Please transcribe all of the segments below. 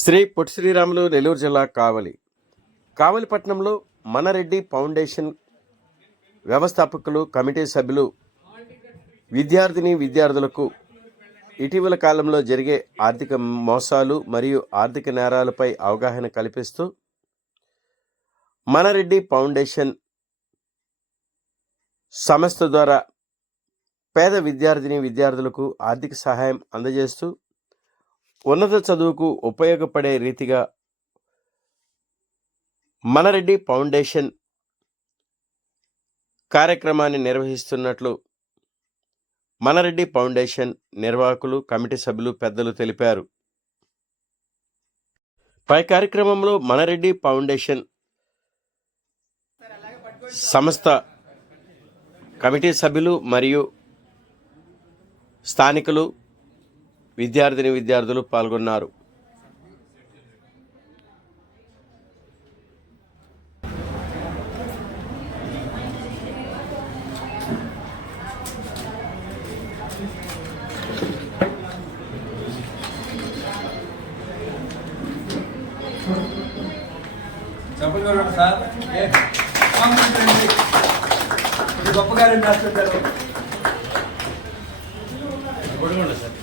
శ్రీ పొట్టి శ్రీరాములు నెల్లూరు జిల్లా కావలి పట్టణంలో మనరెడ్డి ఫౌండేషన్ వ్యవస్థాపకులు కమిటీ సభ్యులు విద్యార్థులకు ఇటీవల కాలంలో జరిగే ఆర్థిక మోసాలు మరియు ఆర్థిక నేరాలపై అవగాహన కల్పిస్తూ మనరెడ్డి ఫౌండేషన్ సంస్థ ద్వారా పేద విద్యార్థులకు ఆర్థిక సహాయం అందజేస్తూ ఉన్నత చదువుకు ఉపయోగపడే రీతిగా మనరెడ్డి ఫౌండేషన్ కార్యక్రమాన్ని నిర్వహిస్తున్నట్లు మనరెడ్డి ఫౌండేషన్ నిర్వాహకులు కమిటీ సభ్యులు పెద్దలు తెలిపారు. పై కార్యక్రమంలో మనరెడ్డి ఫౌండేషన్ సంస్థ కమిటీ సభ్యులు మరియు స్థానికులు విద్యార్థులు పాల్గొన్నారు. చెప్పగలరు సార్ గొప్పగారు రాస్తుంటారు సార్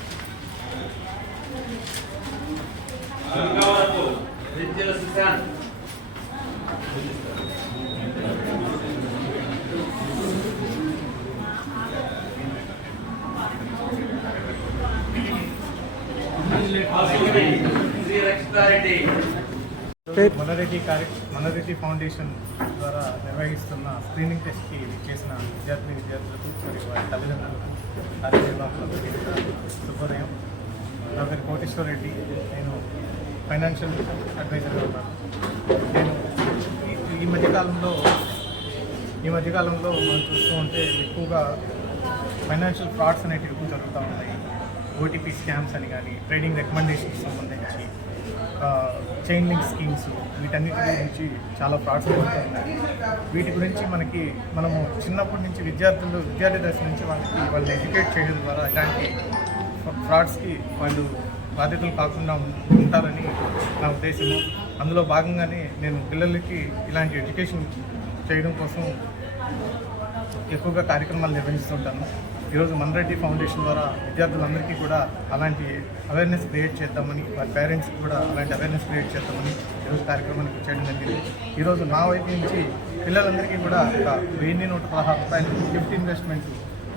మనరెడ్డి ఫౌండేషన్ ద్వారా నిర్వహిస్తున్న స్క్రీనింగ్ టెస్ట్కి చేసిన విద్యార్థులకు మరియు వారి తల్లిదండ్రులకు కార్యనిర్వాహకులకు శుభోదయం. నా పేరు కోటేశ్వర రెడ్డి. నేను ఫైనాన్షియల్ అడ్వైజర్గా ఉన్నాను. నేను ఈ మధ్యకాలంలో మనం చూస్తూ ఉంటే ఎక్కువగా ఫైనాన్షియల్ ఫ్రాడ్స్ అనేవి ఎక్కువ జరుగుతూ ఉన్నాయి. ఓటీపీ స్కామ్స్ అని కానీ, ట్రేడింగ్ రికమెండేషన్స్ సంబంధించి, చైన్ లింక్ స్కీమ్స్, వీటన్నిటి గురించి చాలా ఫ్రాడ్స్ జరుగుతున్నాయి. వీటి గురించి మనము చిన్నప్పటి నుంచి విద్యార్థి దశ నుంచి వాళ్ళని ఎడ్యుకేట్ చేయడం ద్వారా ఇలాంటి ఫ్రాడ్స్కి వాళ్ళు బాధ్యతలు కాకుండా ఉంటారని నా ఉద్దేశము. అందులో భాగంగానే నేను పిల్లలకి ఇలాంటి ఎడ్యుకేషన్ చేయడం కోసం ఎక్కువగా కార్యక్రమాలు నిర్వహిస్తుంటాను. ఈరోజు మనరెడ్డి ఫౌండేషన్ ద్వారా విద్యార్థులందరికీ కూడా అలాంటి అవేర్నెస్ క్రియేట్ చేద్దామని, వారి పేరెంట్స్కి కూడా అలాంటి అవేర్నెస్ క్రియేట్ చేద్దామని ఈరోజు కార్యక్రమానికి చేయడం జరిగింది. ఈరోజు నా వైపు నుంచి పిల్లలందరికీ కూడా ఒక 1116 రూపాయలు గిఫ్ట్ ఇన్వెస్ట్మెంట్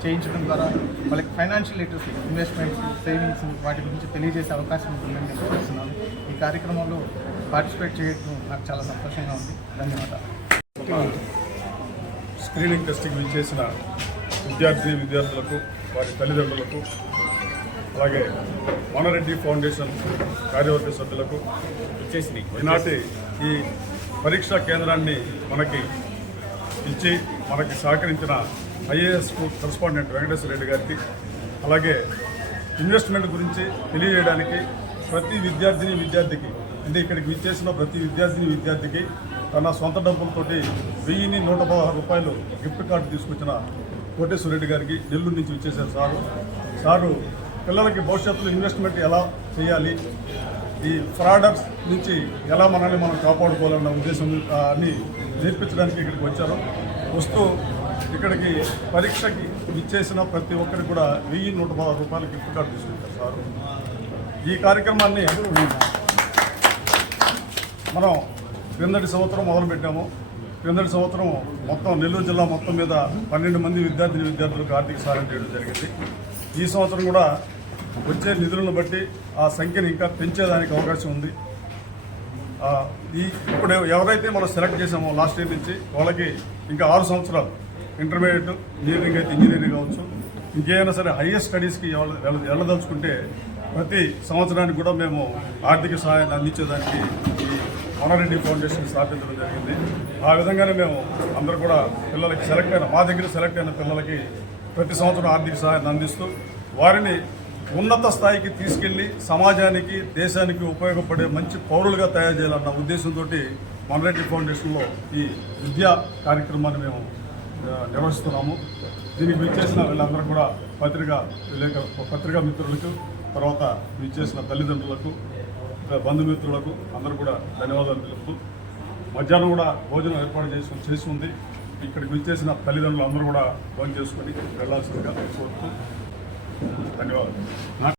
చేయించడం ద్వారా వాళ్ళకి ఫైనాన్షియల్ లిటరసీ, ఇన్వెస్ట్మెంట్స్, సేవింగ్స్ వాటి గురించి తెలియజేసే అవకాశం ఉంటుందని నేను కోరుతున్నాను. ఈ కార్యక్రమంలో పార్టిసిపేట్ చేయడం నాకు చాలా సంతోషంగా ఉంది. ధన్యవాదాలు. స్క్రీనింగ్ టెస్ట్కి విచ్చేసిన విద్యార్థులకు, వారి తల్లిదండ్రులకు, అలాగే మనరెడ్డి ఫౌండేషన్ కార్యవర్గ సభ్యులకు ఈనాటి ఈ పరీక్షా కేంద్రాన్ని మనకి ఇచ్చి మనకి సహకరించిన ఐఏఎస్ కరస్పాండెంట్ వెంకటేశ్వర రెడ్డి గారికి, అలాగే ఇన్వెస్ట్మెంట్ గురించి తెలియజేయడానికి ప్రతి విద్యార్థికి అంటే ఇక్కడికి విచ్చేసిన ప్రతి విద్యార్థికి తన సొంత డబ్బులతోటి 1116 రూపాయలు గిఫ్ట్ కార్డు తీసుకొచ్చిన కోటేశ్వర రెడ్డి గారికి నెల్లూరు నుంచి విచ్చేశారు. సారు పిల్లలకి భవిష్యత్తులో ఇన్వెస్ట్మెంట్ ఎలా చేయాలి, ఈ ఫ్రాడర్స్ నుంచి ఎలా మనల్ని మనం కాపాడుకోవాలన్న ఉద్దేశం అని నేర్పించడానికి ఇక్కడికి వచ్చారు. వస్తూ ఇక్కడికి పరీక్షకి ఇచ్చేసిన ప్రతి ఒక్కరికి కూడా 1116 రూపాయలు గిఫ్ట్ కార్డు తీసుకుంటారు సారు. ఈ కార్యక్రమాన్ని మనం క్రిందటి సంవత్సరం మొదలుపెట్టాము. క్రిందటి సంవత్సరం మొత్తం నెల్లూరు జిల్లా మొత్తం మీద 12 మంది విద్యార్థులకు ఆర్థిక సహాయం చేయడం జరిగింది. ఈ సంవత్సరం కూడా వచ్చే నిధులను బట్టి ఆ సంఖ్యను ఇంకా పెంచేదానికి అవకాశం ఉంది. ఇప్పుడు ఎవరైతే మనం సెలెక్ట్ చేసామో లాస్ట్ ఇయర్ నుంచి వాళ్ళకి ఇంకా 6 సంవత్సరాలు ఇంటర్మీడియట్, ఇంజనీరింగ్ అయితే ఇంజనీరింగ్ కావచ్చు, ఇంకేమైనా సరే హైయర్ స్టడీస్కి వెళ్ళదలుచుకుంటే ప్రతి సంవత్సరానికి కూడా మేము ఆర్థిక సహాయాన్ని అందించేదానికి ఈ మనరెడ్డి ఫౌండేషన్ స్థాపించడం జరిగింది. ఆ విధంగానే మేము అందరూ కూడా పిల్లలకి మా దగ్గర సెలెక్ట్ అయిన పిల్లలకి ప్రతి సంవత్సరం ఆర్థిక సహాయాన్ని అందిస్తూ వారిని ఉన్నత స్థాయికి తీసుకెళ్లి సమాజానికి, దేశానికి ఉపయోగపడే మంచి పౌరులుగా తయారు చేయాలన్న ఉద్దేశంతో మనరెడ్డి ఫౌండేషన్లో ఈ విద్యా కార్యక్రమాన్ని మేము నిర్వహిస్తున్నాము. దీనికి విచ్చేసిన వీళ్ళందరూ కూడా పత్రికా మిత్రులకు, తర్వాత విచ్చేసిన తల్లిదండ్రులకు, బంధుమిత్రులకు అందరూ కూడా ధన్యవాదాలు తెలుపుతూ మధ్యాహ్నం కూడా భోజనం ఏర్పాటు చేసి ఉంది. ఇక్కడికి విచ్చేసిన తల్లిదండ్రులు అందరూ కూడా భోజనం చేసుకొని వెళ్లాల్సిందిగా కోరుతూ ధన్యవాదాలు.